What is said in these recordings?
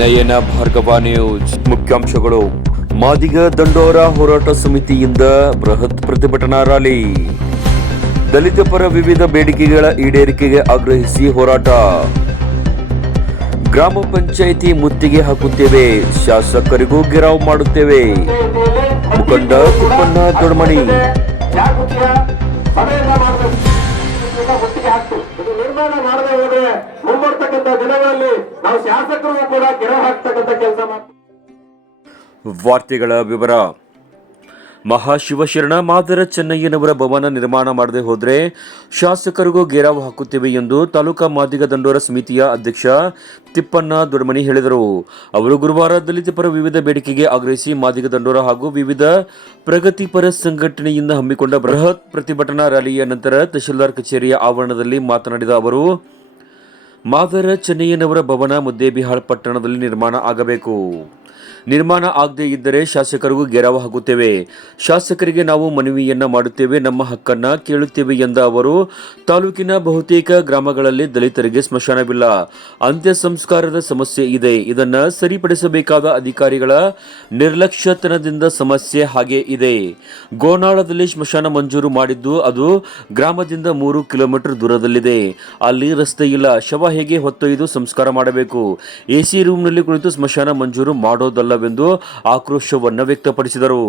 ನಯನ Bhargava news. ಮುಖ್ಯಾಂಶಗಳು. ಮಾದಿಗ ದಂಡೋರ ಹೋರಾಟ ಸಮಿತಿಯಿಂದ ಬೃಹತ್ ಪ್ರತಿಭಟನಾ ರ್ಯಾಲಿ. ದಲಿತ ಪರ ವಿವಿಧ ಬೇಡಿಕೆಗಳ ಈಡೇರಿಕೆಗೆ ಆಗ್ರಹಿಸಿ ಹೋರಾಟ. ಗ್ರಾಮ ಪಂಚಾಯಿತಿ ಮುತ್ತಿಗೆ ಹಾಕುತ್ತೇವೆ, ಶಾಸಕರಿಗೂ ಗೆರಾವ್ ಮಾಡುತ್ತೇವೆ. ಮುಖಂಡ ಕುಪ್ಪಣ್ಣ ದೊಡ್ಮಣಿ. ವಾರ್ತೆಗಳ ವಿವರ. ಮಹಾಶಿವಶರಣ ಮಾದರ ಚೆನ್ನಯ್ಯನವರ ಭವನ ನಿರ್ಮಾಣ ಮಾಡದೆ ಹೋದರೆ ಶಾಸಕರಿಗೂ ಗೆರಾವು ಹಾಕುತ್ತೇವೆ ಎಂದು ತಾಲೂಕಾ ಮಾದಿಗ ದಂಡೋರ ಸಮಿತಿಯ ಅಧ್ಯಕ್ಷ ತಿಪ್ಪಣ್ಣ ದೊಡ್ಮಣಿ ಹೇಳಿದರು. ಅವರು ಗುರುವಾರ ದಲಿತ ಪರ ವಿವಿಧ ಬೇಡಿಕೆಗೆ ಆಗ್ರಹಿಸಿ ಮಾದಿಗ ದಂಡೋರ ಹಾಗೂ ವಿವಿಧ ಪ್ರಗತಿಪರ ಸಂಘಟನೆಯಿಂದ ಹಮ್ಮಿಕೊಂಡ ಬೃಹತ್ ಪ್ರತಿಭಟನಾ ರ್ಯಾಲಿಯ ನಂತರ ತಹಶೀಲ್ದಾರ್ ಕಚೇರಿಯ ಆವರಣದಲ್ಲಿ ಮಾತನಾಡಿದ ಅವರು ಮಾದರ ಚೆನ್ನಯ್ಯನವರ ಭವನ ಮುದ್ದೇಬಿಹಾಳ್ ಪಟ್ಟಣದಲ್ಲಿ ನಿರ್ಮಾಣ ಆಗಬೇಕು. ನಿರ್ಮಾಣ ಆಗದೇ ಇದ್ದರೆ ಶಾಸಕರಿಗೂ ಗೆರವು ಹಾಕುತ್ತೇವೆ. ಶಾಸಕರಿಗೆ ನಾವು ಮನವಿಯನ್ನ ಮಾಡುತ್ತೇವೆ, ನಮ್ಮ ಹಕ್ಕನ್ನ ಕೇಳುತ್ತೇವೆ ಎಂದ ಅವರು, ತಾಲೂಕಿನ ಬಹುತೇಕ ಗ್ರಾಮಗಳಲ್ಲಿ ದಲಿತರಿಗೆ ಸ್ಮಶಾನವಿಲ್ಲ. ಅಂತ್ಯ ಸಂಸ್ಕಾರದ ಸಮಸ್ಯೆ ಇದೆ. ಇದನ್ನ ಸರಿಪಡಿಸಬೇಕಾದ ಅಧಿಕಾರಿಗಳ ನಿರ್ಲಕ್ಷ್ಯತನದಿಂದ ಸಮಸ್ಯೆ ಹಾಗೆ ಇದೆ. ಗೋನಾಳದಲ್ಲಿ ಸ್ಮಶಾನ ಮಂಜೂರು ಮಾಡಿದ್ದು ಅದು ಗ್ರಾಮದಿಂದ ಮೂರು ಕಿಲೋಮೀಟರ್ ದೂರದಲ್ಲಿದೆ. ಅಲ್ಲಿ ರಸ್ತೆ ಇಲ್ಲ. ಶವ ಹೇಗೆ ಹೊತ್ತೊಯ್ದು ಸಂಸ್ಕಾರ ಮಾಡಬೇಕು? ಎಸಿ ರೂಮ್ನಲ್ಲಿ ಕುಳಿತು ಸ್ಮಶಾನ ಮಂಜೂರು ಮಾಡೋದಲ್ಲವೆಂದು ಆಕ್ರೋಶವನ್ನು ವ್ಯಕ್ತಪಡಿಸಿದರು.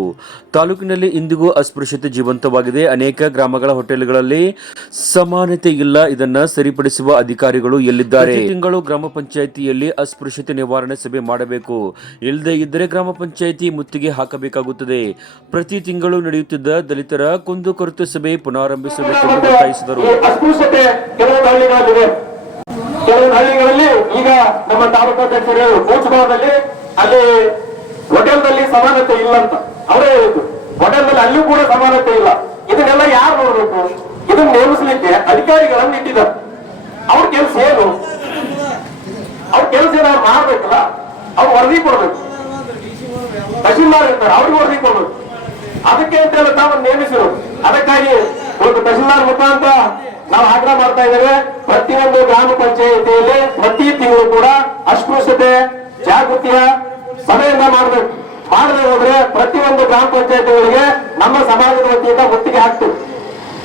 ತಾಲೂಕಿನಲ್ಲಿ ಇಂದಿಗೂ ಅಸ್ಪೃಶ್ಯತೆ ಜೀವಂತವಾಗಿದೆ. ಅನೇಕ ಗ್ರಾಮಗಳ ಹೋಟೆಲ್ಗಳಲ್ಲಿ ಸಮಾನತೆ ಇಲ್ಲ. ಇದನ್ನ ಸರಿಪಡಿಸುವ ಅಧಿಕಾರಿಗಳು ಎಲ್ಲಿದ್ದಾರೆ? ತಿಂಗಳು ಗ್ರಾಮ ಪಂಚಾಯಿತಿಯಲ್ಲಿ ಅಸ್ಪೃಶ್ಯತೆ ನಿವಾರಣೆ ಸಭೆ ಮಾಡಬೇಕು. ಇಲ್ಲದೆ ಇದ್ದರೆ ಗ್ರಾಮ ಪಂಚಾಯಿತಿ ಮುತ್ತಿಗೆ ಹಾಕಬೇಕಾಗುತ್ತದೆ. ಪ್ರತಿ ತಿಂಗಳು ನಡೆಯುತ್ತಿದ್ದ ದಲಿತರ ಕುಂದುಕೊರತೆ ಸಭೆ ಪುನರಾರಂಭಿಸಬೇಕೆಂದು ಒತ್ತಾಯಿಸಿದರು. ಹಳ್ಳಿಗಳಲ್ಲಿದೆ ಹಳ್ಳಿಗಳಲ್ಲಿ ಈಗ ನಮ್ಮ ತಾಲೂಕು ಅಧ್ಯಕ್ಷರು ಅಲ್ಲಿ ಹೋಟೆಲ್ದಲ್ಲಿ ಸಮಾನತೆ ಇಲ್ಲ ಅಂತ ಅವರೇ ಹೇಳಿದ್ದು. ಹೋಟೆಲ್ನಲ್ಲಿ ಅಲ್ಲಿ ಕೂಡ ಸಮಾನತೆ ಇಲ್ಲ. ಇದನ್ನೆಲ್ಲ ಯಾರು ನೋಡಬೇಕು? ಇದನ್ನ ನೇಮಿಸಲಿಕ್ಕೆ ಅಧಿಕಾರಿಗಳನ್ನು ಇಟ್ಟಿದ್ದಾರೆ. ಅವ್ರ ಕೆಲಸ ಏನು? ಅವ್ರ ಕೆಲಸ ಏನಾದ್ರು ಮಾಡ್ಬೇಕಲ್ಲ, ಅವ್ರು ವರದಿ ಕೊಡ್ಬೇಕು. ತಹಶೀಲ್ದಾರ್ ಇರ್ತಾರೆ, ಅವ್ರಿಗೆ ವರದಿ ಕೊಡ್ಬೇಕು. ಅದಕ್ಕೆ ಅಂತ ಹೇಳಿ ನಾವು ನೇಮಿಸಿರು ಅದಕ್ಕಾಗಿ ಒಂದು ತಹಶೀಲ್ದಾರ್ ಮುಖಾಂತರ ನಾವು ಆಗ್ರಹ ಮಾಡ್ತಾ ಇದ್ದೇವೆ. ಪ್ರತಿಯೊಂದು ಗ್ರಾಮ ಪಂಚಾಯಿತಿಯಲ್ಲಿ ಪ್ರತಿ ತಿಂಗಳು ಕೂಡ ಅಸ್ಪೃಶ್ಯತೆ ಜಾಗೃತಿಯ ಸಭೆಯನ್ನ ಮಾಡಬೇಕು ಮಾಡದೆ ಹೋದ್ರೆ ಪ್ರತಿಯೊಂದು ಗ್ರಾಮ ಪಂಚಾಯತಿಗಳಿಗೆ ನಮ್ಮ ಸಮಾಜದ ವತಿಯಿಂದ ಮುತ್ತಿಗೆ ಹಾಕ್ತೀವಿ.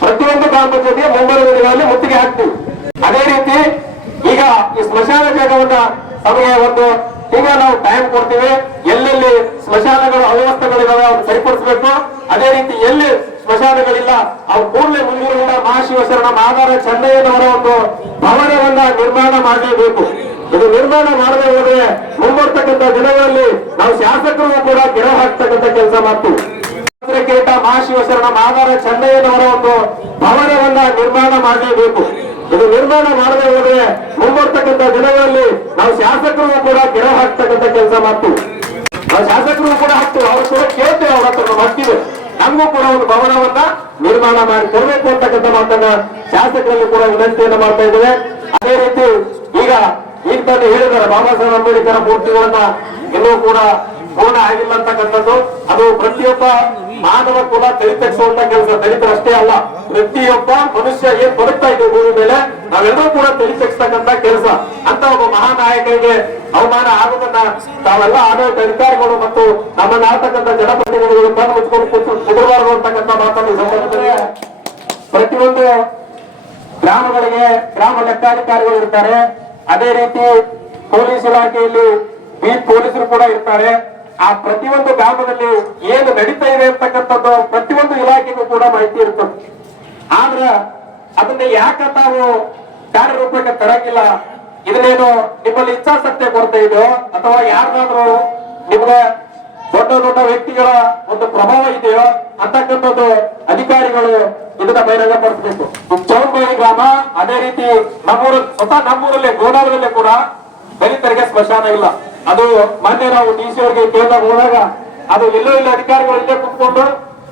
ಪ್ರತಿಯೊಂದು ಗ್ರಾಮ ಪಂಚಾಯತಿಗೆ ಮುಂಬರುವ ದಿನಗಳಲ್ಲಿ ಮುತ್ತಿಗೆ ಹಾಕ್ತೀವಿ. ಅದೇ ರೀತಿ ಈಗ ಈ ಸ್ಮಶಾನ ಜಾಗವನ್ನ ಸಮಯ ಒಂದು ಈಗ ನಾವು ಟೈಮ್ ಕೊಡ್ತೀವಿ. ಎಲ್ಲೆಲ್ಲಿ ಸ್ಮಶಾನಗಳು ಅವ್ಯವಸ್ಥೆಗಳಿದಾವೆ ಅವ್ರು ಸರಿಪಡಿಸಬೇಕು. ಅದೇ ರೀತಿ ಎಲ್ಲಿ ಸ್ಮಶಾನಗಳಿಲ್ಲ ಅವ್ರು ಕೂಡಲೇ ಮುಂದಿರುವ ಮಹಾಶಿವಶರಣ, ಮಾದಾರ ಚಂದಯ್ಯನವರ ಒಂದು ಭವನವನ್ನ ನಿರ್ಮಾಣ ಮಾಡಲೇಬೇಕು. ಇದು ನಿರ್ಮಾಣ ಮಾಡದೆ ಹೋದ್ರೆ ಮುಂಬರ್ತಕ್ಕಂಥ ದಿನಗಳಲ್ಲಿ ನಾವು ಶಾಸಕರು ಕೂಡ ಗೆರೆ ಹಾಕ್ತಕ್ಕಂಥ ಕೆಲಸ ಮಾಡ್ತೀವಿ. ಕೇಟ ಮಹಾಶಿವಶರಣ ಮಾದಾರ ಚಂದಯ್ಯನವರ ಒಂದು ಭವನವನ್ನ ನಿರ್ಮಾಣ ಮಾಡಲೇಬೇಕು. ಇದು ನಿರ್ಮಾಣ ಮಾಡದೆ ಹೋದ್ರೆ ಮುಂಬರ್ತಕ್ಕಂಥ ದಿನಗಳಲ್ಲಿ ನಾವು ಶಾಸಕರು ಕೂಡ ಗೆರೆ ಹಾಕ್ತಕ್ಕಂಥ ಕೆಲಸ ಮಾಡ್ತೀವಿ. ನಾವು ಶಾಸಕರು ಕೂಡ ಹಾಕ್ತೀವಿ. ಅವ್ರು ಕೂಡ ಕೇಳ್ತೇವೆ ಅವ್ರ ಹತ್ರ ಮಾಡ್ತೀವಿ ನಮಗೂ ಕೂಡ ಒಂದು ಭವನವನ್ನ ನಿರ್ಮಾಣ ಮಾಡಿ ಕೊಡಬೇಕು ಅಂತಕ್ಕಂಥ ಮಾತನ್ನ ಶಾಸಕರಲ್ಲಿ ಕೂಡ ವಿನಂತಿಯನ್ನ ಮಾಡ್ತಾ ಇದ್ದೇವೆ. ಅದೇ ರೀತಿ ಈಗ ಈಗ ತಂದು ಹೇಳಿದ್ದಾರೆ, ಬಾಬಾ ಸಾಹೇಬ್ ಅಂಬೇಡ್ಕರ್ ಮೂರ್ತಿಗಳನ್ನ ಎಲ್ಲೂ ಕೂಡ ಪೂರ್ಣ ಆಗಿಲ್ಲ ಅಂತಕ್ಕಂಥದ್ದು. ಅದು ಪ್ರತಿಯೊಬ್ಬ ಮಾನವ ಕೂಡ ತರಿತರಿಸುವಂತ ಕೆಲಸ. ದಲಿತರಷ್ಟೇ ಅಲ್ಲ, ಪ್ರತಿಯೊಬ್ಬ ಮನುಷ್ಯ ಏನ್ ಬದುಕ್ತಾ ಇದ್ದೀವಿ ಭೂಮಿ ಮೇಲೆ, ನಾವೆಲ್ಲರೂ ಕೂಡ ತರಿತರಿಸ್ತಕ್ಕಂಥ ಕೆಲಸ. ಅಂತ ಒಬ್ಬ ಮಹಾನಾಯಕರಿಗೆ ಅವಮಾನ ಆಗೋದನ್ನ ತಾವೆಲ್ಲ ಆಡಳಿತ ಅಧಿಕಾರಿಗಳು ಮತ್ತು ನಮ್ಮನ್ನ ಆಡ್ತಕ್ಕಂಥ ಜನಪ್ರತಿನಿಧಿಗಳು ಕಣ್ಣು ಮುಚ್ಕೊಂಡು ಕುದುರಬಾರದು ಅಂತಕ್ಕಂಥ ಮಾತನ್ನು ಪ್ರತಿಯೊಂದು ಗ್ರಾಮಗಳಿಗೆ, ಗ್ರಾಮ ಲೆಕ್ಕಾಧಿಕಾರಿಗಳು ಇರ್ತಾರೆ. ಅದೇ ರೀತಿ ಪೊಲೀಸ್ ಇಲಾಖೆಯಲ್ಲಿ ಬೀಟ್ ಪೊಲೀಸರು ಕೂಡ ಇರ್ತಾರೆ. ಆ ಪ್ರತಿಯೊಂದು ಗ್ರಾಮದಲ್ಲಿ ಏನು ನಡೀತಾ ಇದೆ ಅಂತಕ್ಕಂಥದ್ದು ಪ್ರತಿಯೊಂದು ಇಲಾಖೆಗೂ ಕೂಡ ಮಾಹಿತಿ ಇರ್ತದೆ ಆದ್ರ ಅದನ್ನ ಯಾಕ ತಾವು ಕಾರ್ಯರೂಪಕ್ಕೆ ತರಂಗಿಲ್ಲ ಇದನ್ನೇನು ನಿಮ್ಮಲ್ಲಿ ಇಚ್ಛಾಸಕ್ತಿ ಕೊಡ್ತಾ ಇದೆಯೋ ಅಥವಾ ಯಾರಾದ್ರೂ ನಿಮ್ಗೆ ದೊಡ್ಡ ದೊಡ್ಡ ವ್ಯಕ್ತಿಗಳ ಒಂದು ಪ್ರಭಾವ ಇದೆಯೋ ಅಂತಕ್ಕಂಥದ್ದು ಅಧಿಕಾರಿಗಳು ಇದನ್ನ ಬಹಿರಂಗಪಡಿಸಬೇಕು. ಚೌಂಬಳಿ ಗ್ರಾಮ, ಅದೇ ರೀತಿ ನಮ್ಮೂರ ಸ್ವತಃ ನಮ್ಮೂರಲ್ಲೇ ಗೋಡಾವರಲ್ಲೇ ಕೂಡ ದಲಿತರಿಗೆ ಸ್ಮಶಾನ ಇಲ್ಲ. ಅದು ಮೊನ್ನೆ ನಾವು ಡಿ ಸಿ ಅವರಿಗೆ ಕೇಳಿದಾಗ ಹೋದಾಗ ಅದು ಎಲ್ಲೋ ಇಲ್ಲ ಅಧಿಕಾರಿಗಳು ಇಲ್ಲೇ ಕುತ್ಕೊಂಡು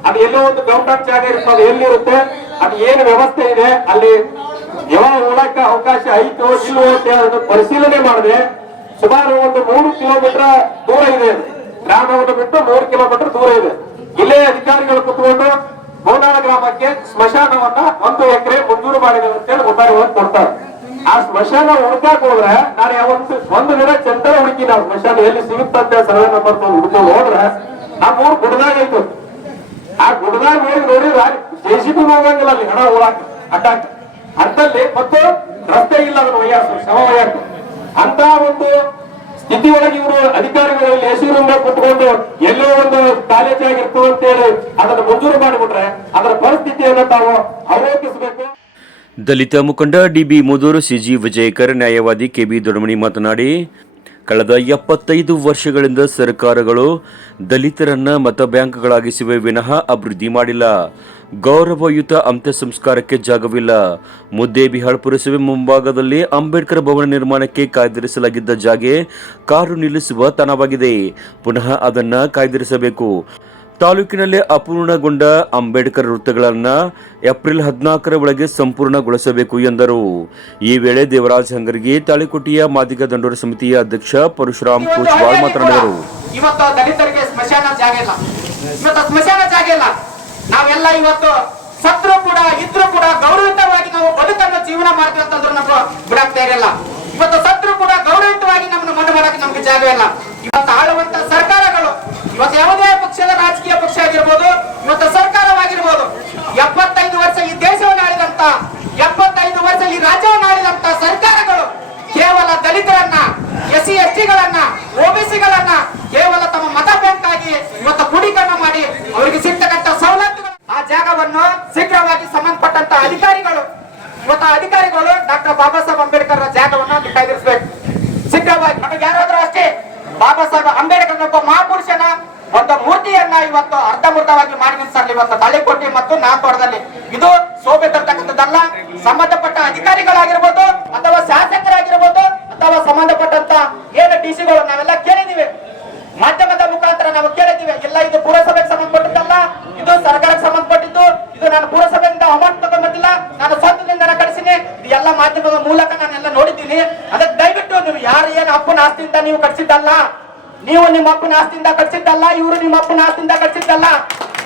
ಅದು ಎಲ್ಲೋ ಒಂದು ಗೌರ್ಮೆಂಟ್ ಜಾಗ ಇರುತ್ತೆ ಅದು ಎಲ್ಲಿರುತ್ತೆ, ಅದು ಏನು ವ್ಯವಸ್ಥೆ ಇದೆ, ಅಲ್ಲಿ ಯಾವಾಗ ಹೋಗಕ್ಕೆ ಅವಕಾಶ ಐತೋ ಇಲ್ಲೋ ಅಂತ ಪರಿಶೀಲನೆ ಮಾಡಿದೆ ಸುಮಾರು ಒಂದು ಮೂರು ಕಿಲೋಮೀಟರ್ ದೂರ ಇದೆ ಗ್ರಾಮವನ್ನು ಬಿಟ್ಟು ಮೂರು ಕಿಲೋಮೀಟರ್ ದೂರ ಇದೆ. ಇಲ್ಲೇ ಅಧಿಕಾರಿಗಳು ಕುತ್ಕೊಂಡು ಗೋನಾಳ ಗ್ರಾಮಕ್ಕೆ ಸ್ಮಶಾನವನ್ನ ಒಂದು ಎಕರೆ ಮಂಜೂರು ಮಾಡಿದೆ ಅಂತೇಳಿ ಒತ್ತಾಯವನ್ನು ಕೊಡ್ತಾರೆ. ಆ ಸ್ಮಶಾನ ಹುಡ್ಕಾಕ್ ಹೋದ್ರೆ ನಾನು ಯಾವತ್ತು ಒಂದು ದಿನ ಚಂದ್ರ ಹುಡುಕಿ ನಾವು ಸ್ಮಶಾನ ಎಲ್ಲಿ ಸಿಗುತ್ತಂತೆ ಸರ್ವೆ ನಂಬರ್ ಹುಡ್ಕೊಂಡು ಹೋದ್ರೆ ಆ ಮೂರು ಗುಡ್ದಾಗ ಆ ಗುಡ್ದಾಗ ಹೋಗಿ ನೋಡಿದ್ರ ಜೆ ಸಿ ಬಿ ಹೋಗಂಗಿಲ್ಲ ಅಲ್ಲಿ ಹಣ ಹೋಗಾಕ ಅಡ್ಡಾಕ ಅಂತಲ್ಲಿ ಮತ್ತು ರಸ್ತೆ ಇಲ್ಲ ಅದನ್ನು ಶವ ಒಯ್ಯಾಕ ಅಂತ ಒಂದು ಸ್ಥಿತಿ ಇವರು ಅಧಿಕಾರಿಗಳಲ್ಲಿ ಎಸಿ ರೂಮ್ ಕುತ್ಕೊಂಡು ಎಲ್ಲೋ ಒಂದು ಕಾಲೇಜ್ ಆಗಿರ್ತು ಅಂತ ಹೇಳಿ ಅದನ್ನು ಮಂಜೂರು ಮಾಡಿಬಿಟ್ರೆ ಅದರ ಪರಿಸ್ಥಿತಿಯನ್ನು ತಾವು ಅವಲೋಕಿಸಬೇಕು ದಲಿತ ಮುಖಂಡ ಡಿಬಿ ಮುದೂರು ಸಿಜಿ ವಿಜಯಕರ್, ನ್ಯಾಯವಾದಿ ಕೆಬಿ ದೊಡಮಣಿ ಮಾತನಾಡಿ, ಕಳೆದ ಎಪ್ಪತ್ತೈದು ವರ್ಷಗಳಿಂದ ಸರ್ಕಾರಗಳು ದಲಿತರನ್ನ ಮತ ಬ್ಯಾಂಕ್ಗಳಾಗಿಸಿವೆ, ವಿನಃ ಅಭಿವೃದ್ಧಿ ಮಾಡಿಲ್ಲ. ಗೌರವಯುತ ಅಂತ್ಯ ಸಂಸ್ಕಾರಕ್ಕೆ ಜಾಗವಿಲ್ಲ. ಮುದ್ದೇಬಿಹಾಳ್ ಪುರಸಭೆ ಮುಂಭಾಗದಲ್ಲಿ ಅಂಬೇಡ್ಕರ್ ಭವನ ನಿರ್ಮಾಣಕ್ಕೆ ಕಾಯ್ದಿರಿಸಲಾಗಿದ್ದ ಜಾಗೆ ಕಾರು ನಿಲ್ಲಿಸುವ ತನವಾಗಿದೆ ಪುನಃ ಅದನ್ನ ಕಾಯ್ದಿರಿಸಬೇಕು. ತಾಲೂಕಿನಲ್ಲಿ ಅಪೂರ್ಣಗೊಂಡ ಅಂಬೇಡ್ಕರ್ ವೃತ್ತಗಳನ್ನು ಏಪ್ರಿಲ್ ಹದಿನಾಲ್ಕರ ಒಳಗೆ ಸಂಪೂರ್ಣಗೊಳಿಸಬೇಕು ಎಂದರು. ಈ ವೇಳೆ ದೇವರಾಜ್ ಹಂಗರ್ಗಿ ತಾಳಿಕೋಟೆಯ ಮಾದಿಗ ದಂಡೋರ ಸಮಿತಿಯ ಅಧ್ಯಕ್ಷ ಪರಶುರಾಮ್ ಕೋಚ್ವಾಳ್ ಮಾತನಾಡಿದರು. ನಾವೆಲ್ಲ ಇವತ್ತು ಸತ್ರು ಕೂಡ ಇದ್ರು ಕೂಡ ಗೌರವಿತವಾಗಿ ನಾವು ಬದುಕನ್ನು ಜೀವನ ಮಾಡ್ತೀವಿ ಅಂತಂದ್ರೆ ನಾವು ಇರಲ್ಲ. ಇವತ್ತು ಸತ್ರು ಕೂಡ ಗೌರವಿತವಾಗಿ ನಮ್ಮನ್ನು ಮಣ್ಣು ಮಾಡಕ್ಕೆ ನಮ್ಗೆ ಜಾಗ ಇಲ್ಲ. ಇವತ್ತು ಆಳುವಂತ ಸರ್ಕಾರಗಳು, ಇವತ್ತು ಯಾವುದೇ ಪಕ್ಷದ ರಾಜಕೀಯ ಪಕ್ಷ ಆಗಿರ್ಬೋದು, ಇವತ್ತು ಸರ್ಕಾರವಾಗಿರ್ಬೋದು, ಎಪ್ಪತ್ತೈದು ವರ್ಷ ಈ ದೇಶವನ್ನು ಆಳಿದಂತ, ಎಪ್ಪತ್ತೈದು ವರ್ಷ ಈ ರಾಜ್ಯವನ್ನು ಆಳಿದಂತ ಸರ್ಕಾರಗಳು ಕೇವಲ ದಲಿತರನ್ನ ಎಸ್ ಸಿ ಎಸ್ ಟಿಗಳನ್ನ ಓಬಿಸಿಗಳನ್ನ ಕೇವಲ ತಮ್ಮ ಮತ ಬ್ಯಾಂಕ್ ಆಗಿ ಇವತ್ತು ಕುಡಿಕನ್ನ ಮಾಡಿ ಅವರಿಗೆ ಸಿಗ್ತಕ್ಕಂತ ಸವಲತ್ತುಗಳು. ಆ ಜಾಗವನ್ನು ಶೀಘ್ರವಾಗಿ ಸಂಬಂಧಪಟ್ಟಂತ ಅಧಿಕಾರಿಗಳು, ಇವತ್ತು ಅಧಿಕಾರಿಗಳು ಡಾಕ್ಟರ್ ಬಾಬಾ ಸಾಹೇಬ್ ಅಂಬೇಡ್ಕರ್ ಜಾಗವನ್ನು ಕಾಯ್ದಿರಿಸಬೇಕು ಶೀಘ್ರವಾಗಿ ನಮಗೆ ಯಾರಾದ್ರೂ ಅಷ್ಟೇ ಬಾಬಾ ಸಾಹೇಬ್ ಅಂಬೇಡ್ಕರ್ ಒಬ್ಬ ಮಹಾಪುರುಷನ ಒಂದು ಮೂರ್ತಿಯನ್ನ ಇವತ್ತು ಅರ್ಧಮೃತವಾಗಿ ಮಾಡಿ ನಿಲ್ಸಲ್ಲಿ ಇವತ್ತು ತಾಳಿಕೋಟೆ ಮತ್ತು ನಾಲ್ಕವರದಲ್ಲಿ. ಇದು ಶೋಭೆ ತರ್ತಕ್ಕಂಥದ್ದಲ್ಲ, ಸಂಬಂಧಪಟ್ಟ ಅಧಿಕಾರಿಗಳಾಗಿರ್ಬೋದು ಅಥವಾ ಶಾಸಕರಾಗಿರ್ಬೋದು ಅಥವಾ ಸಂಬಂಧಪಟ್ಟಂತ ಏನು ಡಿ ಸಿಗಳು ನಾವೆಲ್ಲ ಕೇಳಿದೀವಿ ಮಾಧ್ಯಮದ ಮುಖಾಂತರ ನಾವು ಕೇಳಿದ್ದೀವಿ ಎಲ್ಲ ಇದು ಪುರಸಭೆಗೆ ಸಂಬಂಧಪಟ್ಟದ್ದಲ್ಲ ಇದು ಸರ್ಕಾರಕ್ಕೆ ಸಂಬಂಧಪಟ್ಟಿದ್ದು ಇದು ನಾನು ಪುರಸಭೆಯಿಂದ ಅಮೌಂಟ್ ತಗೊಂಡಿಲ್ಲ ನಾನು ಸ್ವಂತದಿಂದ ಕಳಿಸಿನಿ ಇದು ಎಲ್ಲ ಮಾಧ್ಯಮದ ಮೂಲಕ ನಾನೆಲ್ಲ ನೋಡಿದ್ದೀನಿ ಅದಕ್ಕೆ ದಯವಿಟ್ಟು ನೀವು ಯಾರು ಏನು ಅಪ್ಪನ ಆಸ್ತಿಯಿಂದ ನೀವು ಕಟ್ಸಿದ್ದಲ್ಲ. ನೀವು ನಿಮ್ಮ ಅಪ್ಪನ ಆಸ್ತಿಯಿಂದ ಕಟ್ಸಿದ್ದಲ್ಲ, ಇವರು ನಿಮ್ಮ ಅಪ್ಪನ ಆಸ್ತಿಯಿಂದ ಕಟ್ಸಿದ್ದಲ್ಲ.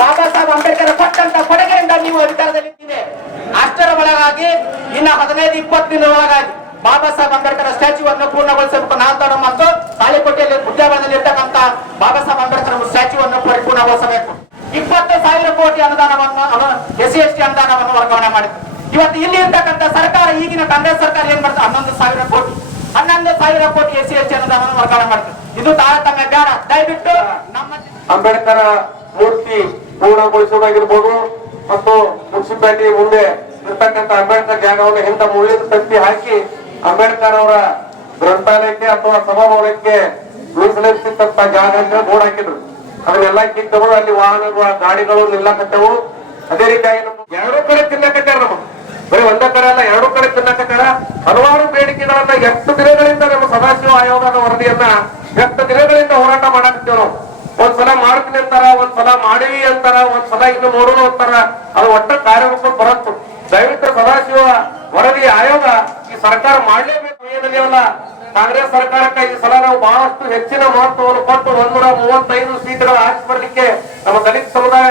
ಬಾಬಾ ಸಾಹೇಬ್ ಅಂಬೇಡ್ಕರ್ ಕೊಟ್ಟಂತ ಕೊಡುಗೆಯಿಂದ ನೀವು ಅಧಿಕಾರದಲ್ಲಿ ಅಷ್ಟರ ಒಳಗಾಗಿ ಇನ್ನ ಹದಿನೈದು, ಇಪ್ಪತ್ತು ದಿನ ಒಳಗಾಗಿ ಬಾಬಾ ಸಾಹೇಬ್ ಅಂಬೇಡ್ಕರ್ ಸ್ಟ್ಯಾಚ್ಯೂವನ್ನು ಪೂರ್ಣಗೊಳಿಸಬೇಕು. ನಾಲ್ತಾಡ ಮತ್ತು ತಾಳಿಕೋಟೆಯಲ್ಲಿ ಬುದ್ಧಾವರದಲ್ಲಿ ಇರ್ತಕ್ಕಂತ ಬಾಬಾ ಸಾಹೇಬ್ ಅಂಬೇಡ್ಕರ್ ಸ್ಟ್ಯಾಚ್ಯೂವನ್ನು ಪರಿಪೂರ್ಣಗೊಳಿಸಬೇಕು. ಇಪ್ಪತ್ತು ಸಾವಿರ ಕೋಟಿ ಅನುದಾನವನ್ನು ಎಸ್ ಸಿ ಎಸ್ ಟಿ ಅನುದಾನವನ್ನು ವರ್ಗಾವಣೆ ಮಾಡಿದ್ರು. ಇವತ್ತು ಇಲ್ಲಿ ಇರ್ತಕ್ಕಂಥ ಸರ್ಕಾರ, ಈಗಿನ ಕಾಂಗ್ರೆಸ್ ಸರ್ಕಾರ ಏನ್ ಮಾಡ್ತಾರೆ ಹನ್ನೊಂದು ಸಾವಿರ ಕೋಟಿ. ಹನ್ನೊಂದು ಸಾವಿರ ಕೋಟಿ ಎಸ್ ಸಿ ಅನುದಾನವನ್ನು ವರ್ಗಾವಣೆ ಮಾಡ್ತಾರೆ. ಇದು ತಾರತಮ್ಯ ಬೇಡ ದಯವಿಟ್ಟು ನಮ್ಮ ಅಂಬೇಡ್ಕರ್ ಮೂರ್ತಿ ಪೂರ್ಣಗೊಳಿಸುವುದಾಗಿರ್ಬೋದು ಮತ್ತು ಮುನ್ಸಿಪಾಲಿಟಿ ಮುಂದೆ ಇರ್ತಕ್ಕಂಥ ಅಂಬೇಡ್ಕರ್ ಜಾಗವನ್ನು ಇಂಥ ಮುಳ್ಳಿನ ತಂತಿ ಹಾಕಿ ಅಂಬೇಡ್ಕರ್ ಅವರ ಗ್ರಂಥಾಲಯಕ್ಕೆ ಅಥವಾ ಸಭಾಭವನಕ್ಕೆ ಮೀಸಲಿರಿಸಿದಂತ ಜಾಗ ಅಂತ ಬೋರ್ಡ್ ಹಾಕಿದ್ರು. ಅದನ್ನೆಲ್ಲ ಕಿತ್ತವರು ಅಲ್ಲಿ ವಾಹನಗಳು ಗಾಡಿಗಳು ನಿಲ್ಲಕತ್ತವು. ಅದೇ ರೀತಿಯಾಗಿ ನಮ್ಮ ಎರಡೂ ಕಡೆ ತಿನ್ನಕತ್ತಾರ ನಮ್ಮ ಬರೀ ಒಂದೇ ಕಡೆ ಅಲ್ಲ, ಎರಡು ಕಡೆ ತಿನ್ನಕತ್ತಾರ ಹಲವಾರು ಬೇಡಿಕೆಗಳನ್ನ ಎಷ್ಟು ದಿನಗಳಿಂದ ನಮ್ಮ ಸದಾಶಿವ ಆಯೋಗದ ವರದಿಯನ್ನ ಎಷ್ಟು ದಿನಗಳಿಂದ ಹೋರಾಟ ಮಾಡಾಕತ್ತೀವಿ ನಾವು. ಒಂದ್ಸಲ ಮಾಡ್ತೀನಿ ಅಂತಾರ, ಒಂದ್ಸಲ ಮಾಡಿವಿ ಅಂತಾರ, ಒಂದ್ಸಲ ಇನ್ನು ನೋಡೋಣ ಅಂತಾರ, ಅದು ಒಟ್ಟ ಕಾರ್ಯರೂಪ ಬರತ್ತು. ದಯವಿಟ್ಟು ಸದಾಶಿವ ವರದಿ ಆಯೋಗ ಈ ಸರ್ಕಾರ ಮಾಡ್ಲೇಬೇಕು. ಏನಿದೆಯಲ್ಲ ಕಾಂಗ್ರೆಸ್ ಸರ್ಕಾರಕ್ಕೆ ಈ ಸಲ ನಾವು ಬಹಳಷ್ಟು ಹೆಚ್ಚಿನ ಮಹತ್ವವನ್ನು ಕೊಟ್ಟು ಒಂದೂರ ಮೂವತ್ತೈದು ಸೀಟ್ಗಳ ಆಚೆ ಬರಲಿಕ್ಕೆ ನಮ್ಮ ದಲಿತ ಸಮುದಾಯ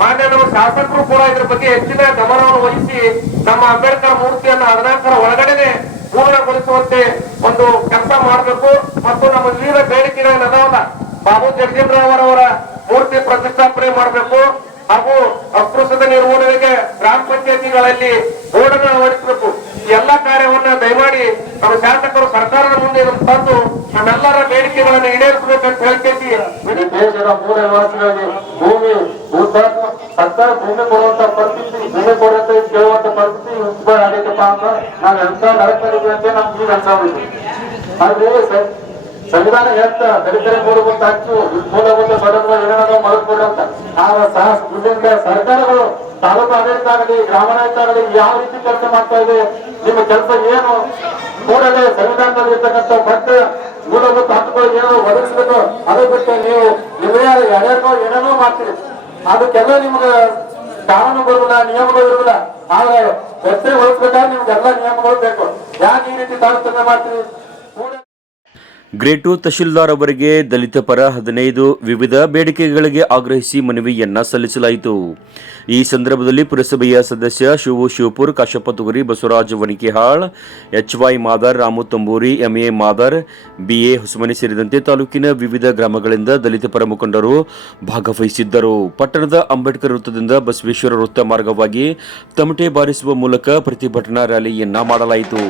ಮಾನ್ಯ ನಮ್ಮ ಶಾಸಕರು ಕೂಡ ಇದ್ರ ಬಗ್ಗೆ ಹೆಚ್ಚಿನ ಗಮನವನ್ನು ವಹಿಸಿ ನಮ್ಮ ಅಂಬೇಡ್ಕರ್ ಮೂರ್ತಿಯನ್ನು ಹದಿನಾಲ್ಕರ ಒಳಗಡೆನೆ ಪೂರ್ಣಗೊಳಿಸುವಂತೆ ಒಂದು ಕೆಲಸ ಮಾಡಬೇಕು ಮತ್ತು ನಮ್ಮ ವಿವಿಧ ಬೇಡಿಕೆಗಳನ್ನ ಅದಾವಲ್ಲ ಬಾಬು ಜಗಜೀವರಾವ್ ಅವರವರ ಮೂರ್ತಿ ಪ್ರತಿಷ್ಠಾಪನೆ ಮಾಡಬೇಕು ಹಾಗೂ ಅಸ್ಪೃಶ್ಯತೆ ನಿರ್ವಹಣೆಗೆ ಗ್ರಾಮ ಪಂಚಾಯತಿಗಳಲ್ಲಿ ಬೋರ್ಡನ್ನು ಅಳವಡಿಸಬೇಕು. ಎಲ್ಲ ಕಾರ್ಯವನ್ನ ದಯಮಾಡಿ ನಮ್ಮ ಶಾಸಕರು ಸರ್ಕಾರದ ಮುಂದೆ ತಂದು ನಮ್ಮೆಲ್ಲರ ಬೇಡಿಕೆಗಳನ್ನು ಈಡೇರಿಸಬೇಕಂತ ಹಾಗೆ ಸಂವಿಧಾನ ಹೇಳ್ತ ದಲಿತರ ಮೂಲಭೂತ ಹಕ್ಕು ಮೂಲಭೂತ ಸೌಲಭ್ಯ ಏನೇನೋ ಮರೆತುಕೊಡು ಅಂತ. ಆಗ ಸಹ ಮುಂದಿನ ಸರ್ಕಾರಗಳು ತಾಲೂಕು ಆಡಳಿತ ಆಗಲಿ ಗ್ರಾಮಾಡಳಿತ ಆಗಲಿ ಯಾವ ರೀತಿ ಕೆಲಸ ಮಾಡ್ತಾ ಇದೆ, ನಿಮ್ಮ ಕೆಲಸ ಏನು? ಕೂಡಲೇ ಸಂವಿಧಾನದಲ್ಲಿ ಇರ್ತಕ್ಕಂಥ ಮತ್ತೆ ಮೂಲಭೂತ ಹಕ್ಕುಗಳು ಏನೋ ಒದಗಿಸಬೇಕು? ಅದು ಬಿಟ್ಟು ನೀವು ನಿಮಗೆ ಆದ ಯಾರ್ಯಾರಿಗೋ ಏನೇನೋ ಮಾಡ್ತೀರಿ. ಅದಕ್ಕೆಲ್ಲ ನಿಮ್ಗೆ ಕಾನೂನು ಬರುವುದಿಲ್ಲ, ನಿಯಮಗಳು ಇರುವುದಿಲ್ಲ. ಆದ್ರೆ ವ್ಯಕ್ತಿ ಉಳಿಸ್ಬೇಕಾದ್ರೆ ನಿಮ್ಗೆಲ್ಲ ನಿಯಮಗಳು ಬೇಕು. ಯಾಕೆ ಈ ರೀತಿ ತಾರತಮ್ಯ ಕೂಡಲೇ ಗ್ರೇಟು ತಹಶೀಲ್ದಾರ್ ಅವರಿಗೆ ದಲಿತ ಪರ ಹದಿನೈದು ವಿವಿಧ ಬೇಡಿಕೆಗಳಿಗೆ ಆಗ್ರಹಿಸಿ ಮನವಿಯನ್ನ ಸಲ್ಲಿಸಲಾಯಿತು. ಈ ಸಂದರ್ಭದಲ್ಲಿ ಪುರಸಭೆಯ ಸದಸ್ಯ Shivu Shivapur, Kashappa Tugari, Basavaraja Vanikehal H Y Madar, Ramu Tamburi, MA Madar, BA Hosamani ಸೇರಿದಂತೆ ತಾಲೂಕಿನ ವಿವಿಧ ಗ್ರಾಮಗಳಿಂದ ದಲಿತ ಪರ ಮುಖಂಡರು ಭಾಗವಹಿಸಿದ್ದರು. ಪಟ್ಟಣದ ಅಂಬೇಡ್ಕರ್ ವೃತ್ತದಿಂದ ಬಸವೇಶ್ವರ ವೃತ್ತ ಮಾರ್ಗವಾಗಿ ತಮಟೆ ಬಾರಿಸುವ ಮೂಲಕ ಪ್ರತಿಭಟನಾ ರ್ಯಾಲಿಯನ್ನ ಮಾಡಲಾಯಿತು.